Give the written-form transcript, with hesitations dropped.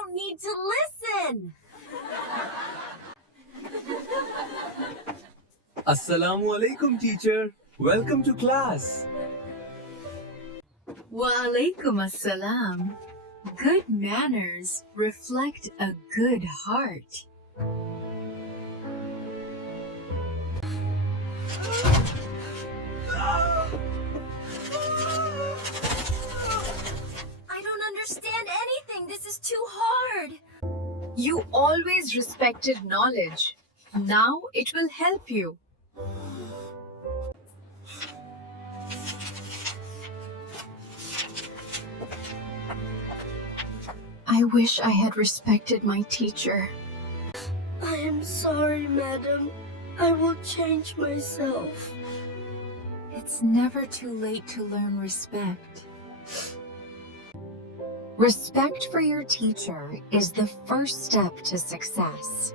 don't need to listen. Assalamu alaikum, teacher. Welcome to class. Wa alaikum assalam. Good manners reflect a good heart. I don't understand anything. This is too hard. You always respected knowledge. Now it will help you. I wish I had respected my teacher. I am sorry, madam. I will change myself. It's never too late to learn respect. Respect for your teacher is the first step to success.